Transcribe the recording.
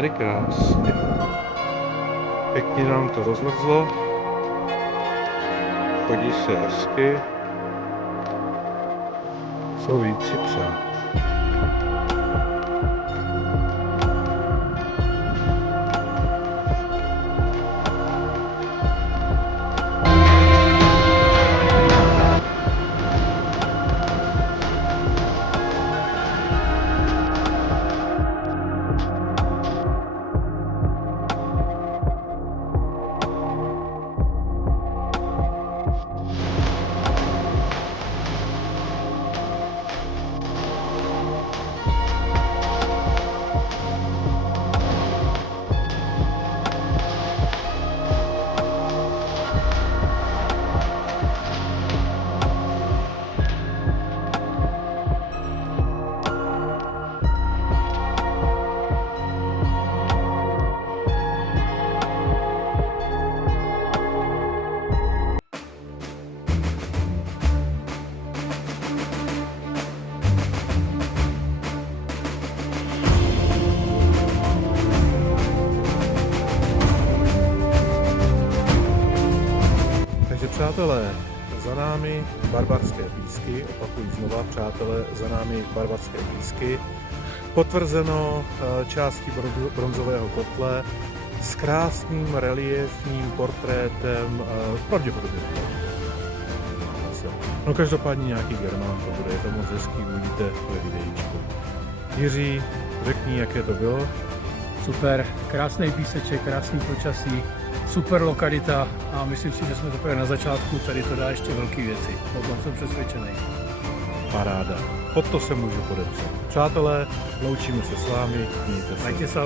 tady krásně. Pěkně nám to rozmrzlo. Chodí se hezky. Jsou víci přát. Přátelé, za námi Barbarské Písky, opakuju znova, přátelé, za námi Barbarské Písky, potvrzeno částí bronzového kotle s krásným reliefním portrétem, pravděpodobně. No každopádně nějaký germán to bude, je to moc hezký, uvidíte ve videjčku. Jiří, řekni, jaké to bylo? Super, krásný píseček, krásný počasí, super lokalita a myslím si, že jsme teprve na začátku, tady to dá ještě velké věci. O tom jsem přesvědčený. Paráda. Pod to se můžu podepsat. Přátelé, loučíme se s vámi, mějte se. Majte se.